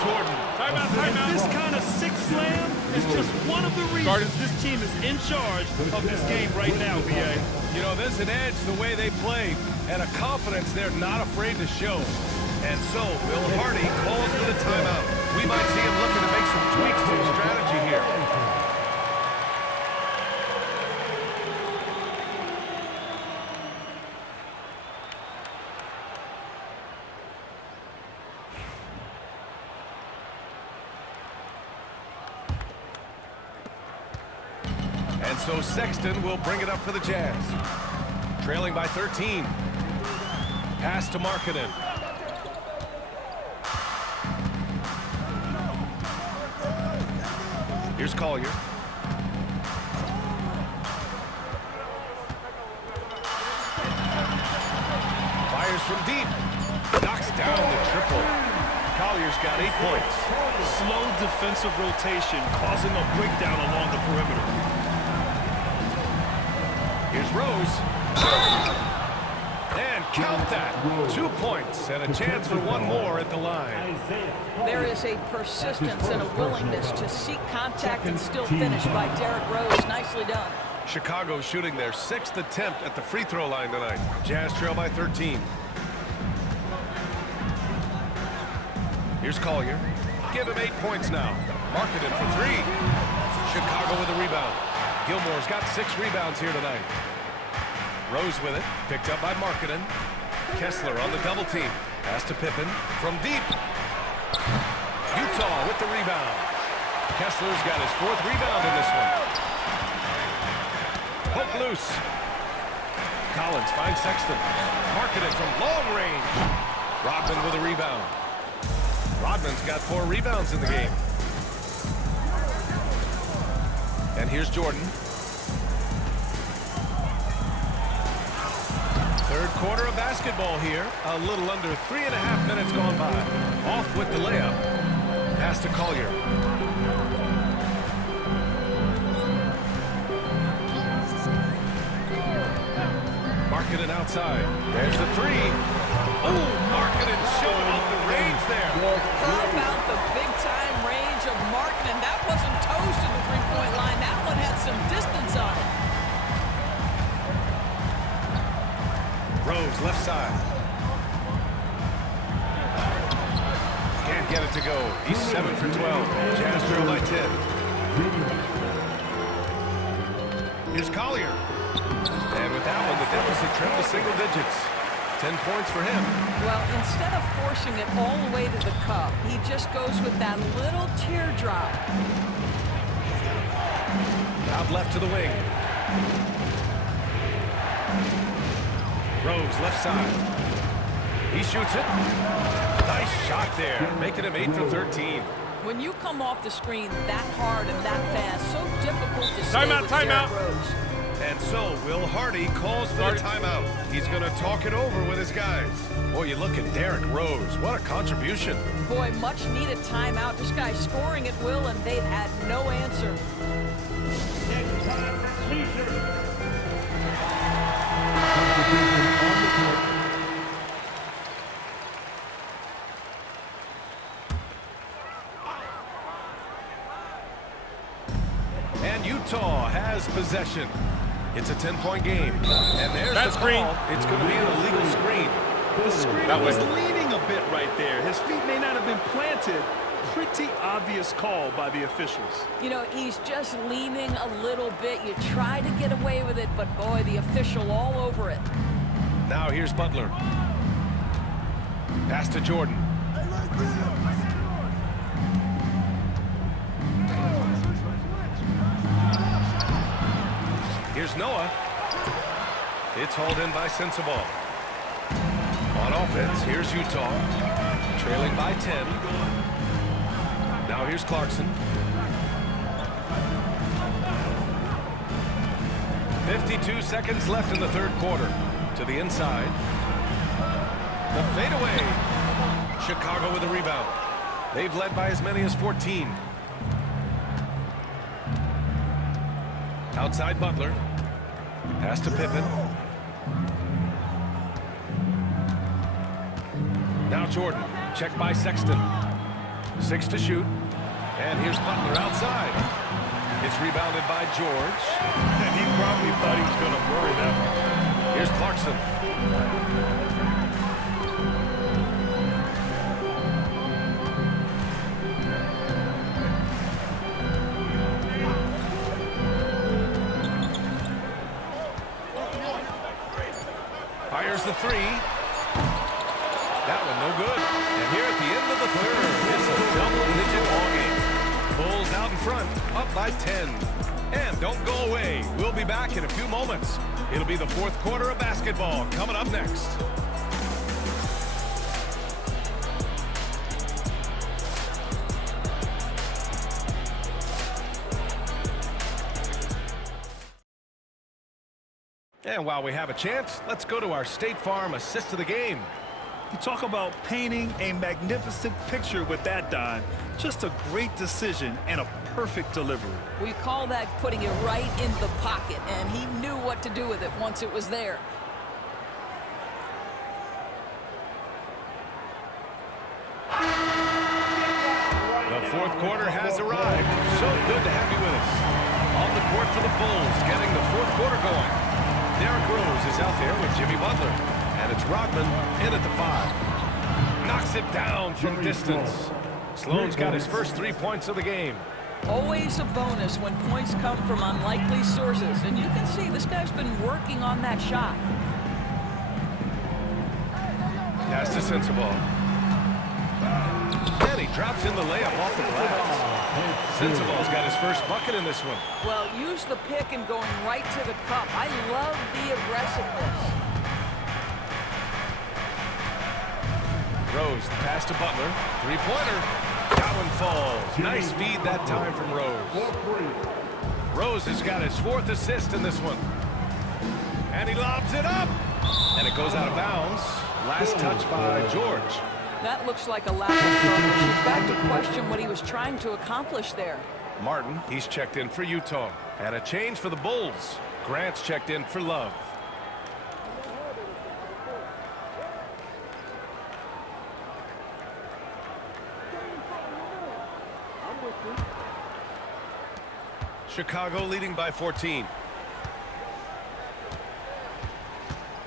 Jordan. Timeout, timeout. This kind of six slam is just one of the reasons this team is in charge of this game right now, BA. You know, there's an edge the way they play and a confidence they're not afraid to show. And so, Will Hardy calls for the timeout. We might see him looking to make some tweaks to his strategy here. And so Sexton will bring it up for the Jazz. Trailing by 13. Pass to Markkanen. Here's Collier. Fires from deep. Knocks down the triple. Collier's got 8 points. Slow defensive rotation causing a breakdown along the perimeter. Here's Rose. And count that. 2 points and a chance for one more at the line. There is a persistence and a willingness to seek contact and still finish by Derrick Rose. Nicely done. Chicago shooting their 6th attempt at the free throw line tonight. Jazz trail by 13. Here's Collier. Give him 8 points now. Markkanen for 3. Chicago with a rebound. Gilmore's got 6 rebounds here tonight. Rose with it. Picked up by Markkanen. Kessler on the double team. Pass to Pippen from deep. Utah with the rebound. Kessler's got his 4th rebound in this one. Poke loose. Collins finds Sexton. Markkanen from long range. Rodman with a rebound. Rodman's got 4 rebounds in the game. And here's Jordan. Third quarter of basketball here. A little under 3.5 minutes gone by. Off with the layup. Pass to Collier. Markkanen outside. There's the 3. Oh, Markkanen showing off the range there. How about the big-time range of Markkanen? That wasn't toast in the three-point line. That one had some distance on it. Rose left side. Can't get it to go. He's 7 for 12. Jazz trail by 10. Here's Collier. And with that one, the deficit trimmed to single digits. 10 points for him. Well, instead of forcing it all the way to the cup, he just goes with that little teardrop. Out left to the wing. Rose left side. He shoots it. Nice shot there, making him 8 for 13. When you come off the screen that hard and that fast, so difficult to stay Timeout, with timeout. Derrick Rose. And so, Will Hardy calls for the timeout. He's going to talk it over with his guys. Boy, you look at Derrick Rose. What a contribution. Boy, much needed timeout. This guy's scoring at will, and they've had no answer. And Utah has possession. It's a 10-point game. And there's That the screen. call. It's going to be an illegal screen. The screener That was way. leaning a bit right there. His feet may not have been planted. Pretty obvious call by the officials. You know, he's just leaning a little bit. You try to get away with it, but boy, the official all over it. Now here's Butler. Pass to Jordan. Here's Noah. It's hauled in by Sensabaugh. On offense, here's Utah. Trailing by 10. Now here's Clarkson. 52 seconds left in the third quarter. To the inside. The fadeaway. Chicago with a rebound. They've led by as many as 14. Outside Butler. Pass to Pippen. Now Jordan. Checked by Sexton. 6 to shoot. And here's Butler outside. It's rebounded by George. And he probably thought he was going to bury that one. Here's Clarkson. Fires the 3. That one no good. And here at the end of the third, it's a double-digit ball game. Bulls out in front, up by 10. And don't go away. We'll be back in a few moments. It'll be the fourth quarter of basketball coming up next. And while we have a chance, let's go to our State Farm assist of the game. You talk about painting a magnificent picture with that, Don. Just a great decision and a perfect delivery. We call that putting it right in the pocket, and he knew what to do with it once it was there. The fourth quarter has arrived. So good to have you with us. On the court for the Bulls, getting the fourth quarter going. Derrick Rose is out there with Jimmy Butler. And it's Rodman in at the 5. Knocks it down from distance. Sloan's got his first 3 points of the game. Always a bonus when points come from unlikely sources. And you can see this guy's been working on that shot. Pass to Sensabaugh. And he drops in the layup off the glass. Sensabaugh's got his first bucket in this one. Well, use the pick and going right to the cup. I love the aggressiveness. Rose, the pass to Butler. Three-pointer. That one falls. Nice feed that time from Rose. Rose has got his 4th assist in this one. And he lobs it up. And it goes out of bounds. Last touch by George. That looks like a lack of focus. You've got to question what he was trying to accomplish there. Martin, he's checked in for Utah. And a change for the Bulls. Grant's checked in for Love. Chicago leading by 14.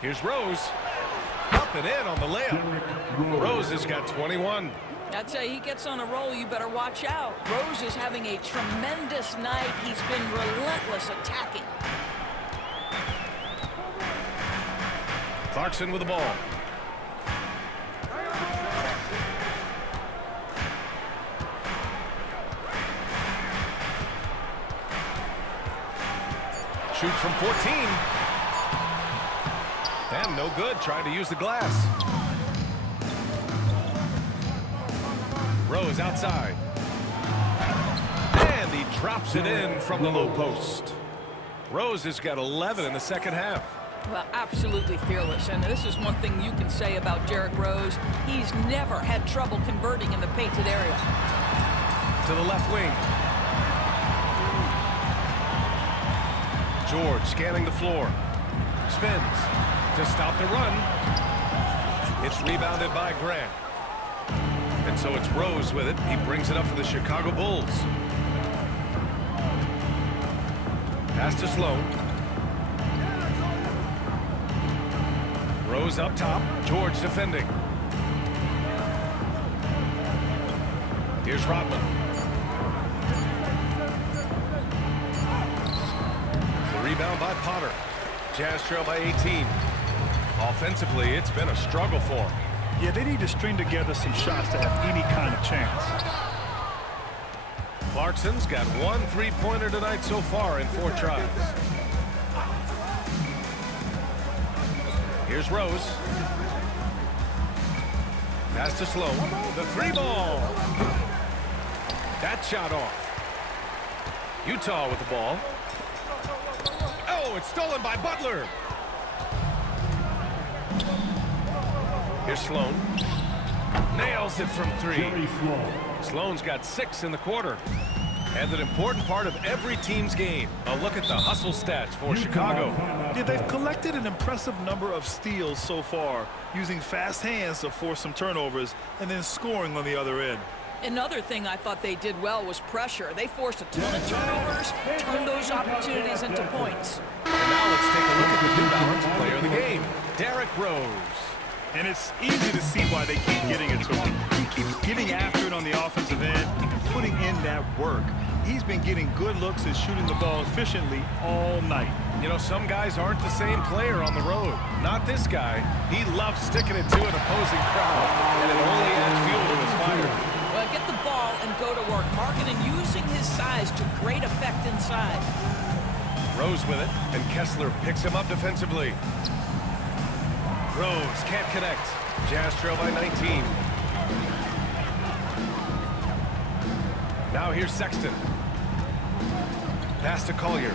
Here's Rose. Up and in on the layup. Rose has got 21. I'd say he gets on a roll, you better watch out. Rose is having a tremendous night. He's been relentless attacking. Clarkson with the ball. Shoots from 14. And no good, trying to use the glass. Rose outside. And he drops it in from the low post. Rose has got 11 in the second half. Well, absolutely fearless. And this is one thing you can say about Derrick Rose. He's never had trouble converting in the painted area. To the left wing. George scanning the floor. Spins to stop the run. It's rebounded by Grant. And so it's Rose with it. He brings it up for the Chicago Bulls. Pass to Sloan. Rose up top. George defending. Here's Rodman. The rebound by Potter. Jazz trail by 18. Offensively, it's been a struggle for him. Yeah, they need to string together some shots to have any kind of chance. Clarkson's got 1 3-pointer tonight so far in 4 tries. Here's Rose. Pass to Sloan. The 3-ball. That shot off. Utah with the ball. Oh, it's stolen by Butler. Here's Sloan. Nails it from 3. Sloan's got 6 in the quarter. And an important part of every team's game. A look at the hustle stats for Chicago. Yeah, they've collected an impressive number of steals so far, using fast hands to force some turnovers and then scoring on the other end. Another thing I thought they did well was pressure. They forced a ton of turnovers, turned those opportunities into points. And now let's take a look at the New Balance player of the game, Derrick Rose. And it's easy to see why they keep getting it to him. He keeps getting after it on the offensive end, putting in that work. He's been getting good looks and shooting the ball efficiently all night. You know, some guys aren't the same player on the road. Not this guy. He loves sticking it to an opposing crowd, and it only adds fuel to his fire. Well, get the ball and go to work, marking and using his size to great effect inside. Rose with it, and Kessler picks him up defensively. Rose can't connect. Jazz trail by 19. Now here's Sexton. Pass to Collier.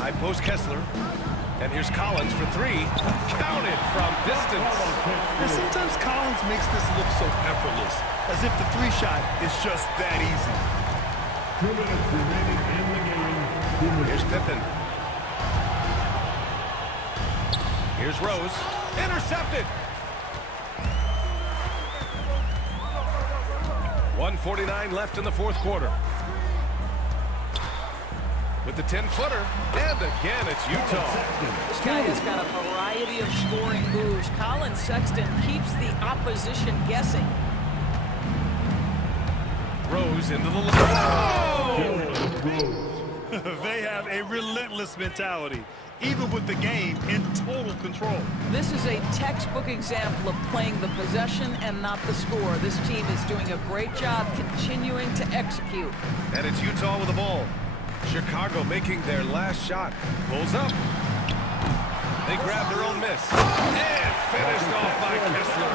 High post Kessler. And here's Collins for three. Counted from distance. And sometimes Collins makes this look so effortless, as if the three-shot is just that easy. 2 minutes remaining in the game. Here's Pippen. Here's Rose. Intercepted. 1:49 left in the fourth quarter. With the 10-footer, and again it's Utah. This guy has got a variety of scoring moves. Colin Sexton keeps the opposition guessing. Rose into the line. They have a relentless mentality, even with the game in total control. This is a textbook example of playing the possession and not the score. This team is doing a great job continuing to execute. And it's Utah with the ball. Chicago making their last shot. Pulls up. They grab their own miss. And finished off by Kessler.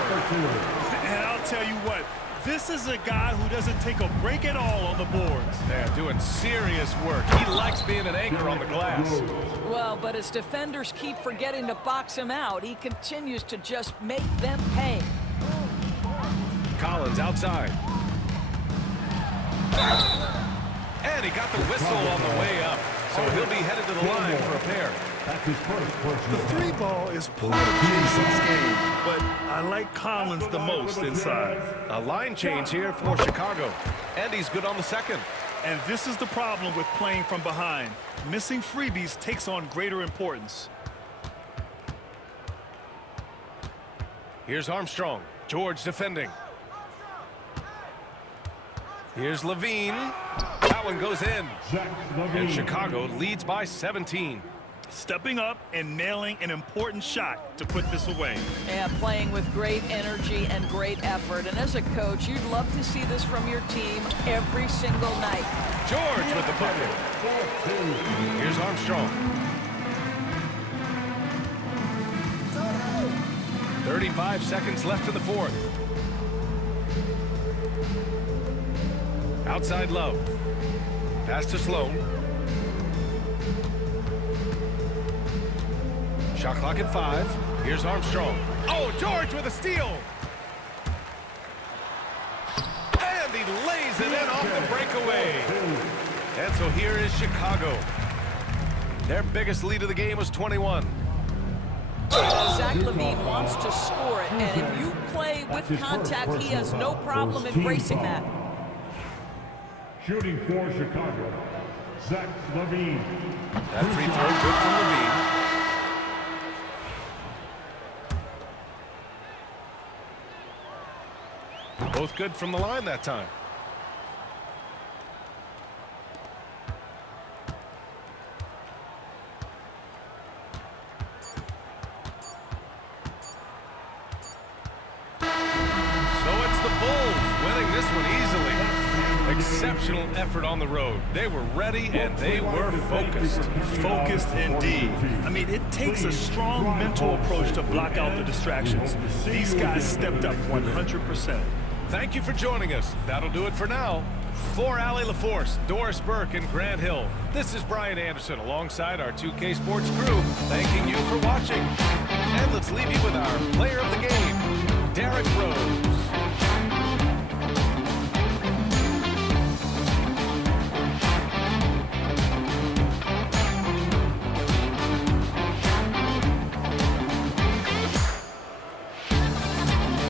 And I'll tell you what, this is a guy who doesn't take a break at all on the boards. They're doing serious work. He likes being an anchor on the glass. Well, but as defenders keep forgetting to box him out, he continues to just make them pay. Collins outside. And he got the whistle on the way up. So he'll be headed to the line for a pair. That's his first The personal. three ball is part of Jason's game, but I like Collins the most inside. A line change here for Chicago. And he's good on the second. And this is the problem with playing from behind. Missing freebies takes on greater importance. Here's Armstrong. George defending. Here's Levine. That one goes in. And Chicago leads by 17. Stepping up and nailing an important shot to put this away. Yeah, playing with great energy and great effort. And as a coach, you'd love to see this from your team every single night. George with the bucket. Here's Armstrong. 35 seconds left in the fourth. Outside Love. Pass to Sloan. Shot clock at 5. Here's Armstrong. Oh, George with a steal. And he lays it in off the breakaway. And so here is Chicago. Their biggest lead of the game was 21. Zach LaVine wants to score it, and if you play with contact, he has no problem embracing that. Shooting for Chicago, Zach LaVine. That free throw good from LaVine. Both good from the line that time. Exceptional effort on the road. They were ready and they were focused. Focused indeed. I mean, it takes a strong mental approach to block out the distractions. These guys stepped up 100%. Thank you for joining us. That'll do it for now. For Allie LaForce, Doris Burke, and Grant Hill, this is Brian Anderson alongside our 2K Sports crew, thanking you for watching. And let's leave you with our player of the game.